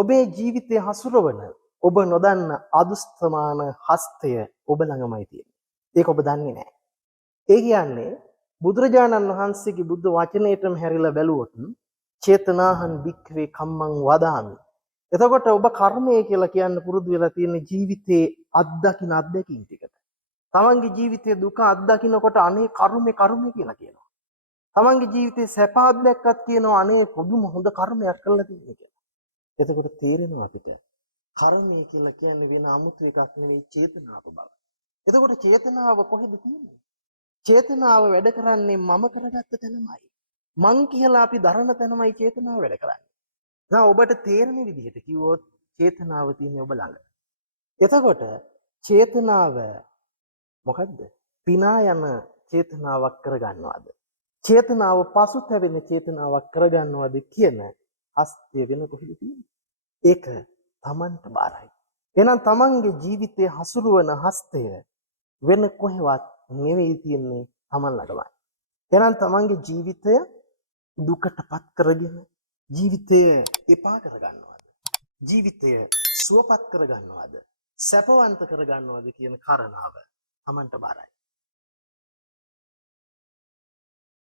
ඔබේ ජීවිතය හසුරවන ඔබ නොදන්න අදුස්තමාන හස්තය ඔබ ළඟමයි තියෙන්නේ. ඒක ඔබ දන්නේ නැහැ. ඒ කියන්නේ බුදුරජාණන් වහන්සේගේ බුද්ධ වචනයටම හැරිලා බැලුවොත් චේතනාහං වික්ඛවේ කම්මං වදාමි. එතකොට ඔබ කර්මය කියලා කියන්න පුරුදු වෙලා තියෙන ජීවිතේ අත්දකින්න අත්දැකීම් ටිකට. තමන්ගේ ජීවිතයේ දුක අත්දකින්නකොට අනේ කර්මේ කියලා කියනවා. තමන්ගේ ජීවිතේ සැප අත්දැක්කත් කියනවා අනේ පුදුම හොඳ කර්මයක් කළා තියෙනවා කියලා. එතකොට තේරෙනවා අපිට කර්මය කියලා කියන්නේ වෙන 아무තු එකක් නෙවෙයි චේතනාව බව. එතකොට චේතනාව කොහෙද තියෙන්නේ? චේතනාව වැඩ කරන්නේ මම කරගත්ත තැනමයි. මං කියලා අපි දරන තැනමයි චේතනාව වැඩ කරන්නේ. දැන් ඔබට තේරෙන විදිහට කිව්වොත් චේතනාව තියෙන්නේ ඔබ ළඟ. එතකොට චේතනාව මොකද්ද? පිනා යන චේතනාවක් කරගන්නවද? චේතනාව පසුතැවෙන චේතනාවක් කරගන්නවද කියන හස්තය වෙන කොහෙද තියෙන්නේ? ඒක Tamanට බාරයි. එහෙනම් Tamanගේ ජීවිතයේ හසුරුවන හස්තය වෙන කොහෙවත් නෙවෙයි තියෙන්නේ Taman ළඟමයි. එහෙනම් Tamanගේ ජීවිතය දුකටපත් කරගෙන ජීවිතය එපා කරගන්නවද? ජීවිතය සුවපත් කරගන්නවද? සැපවන්ත කරගන්නවද කියන කාරණාව Tamanට බාරයි.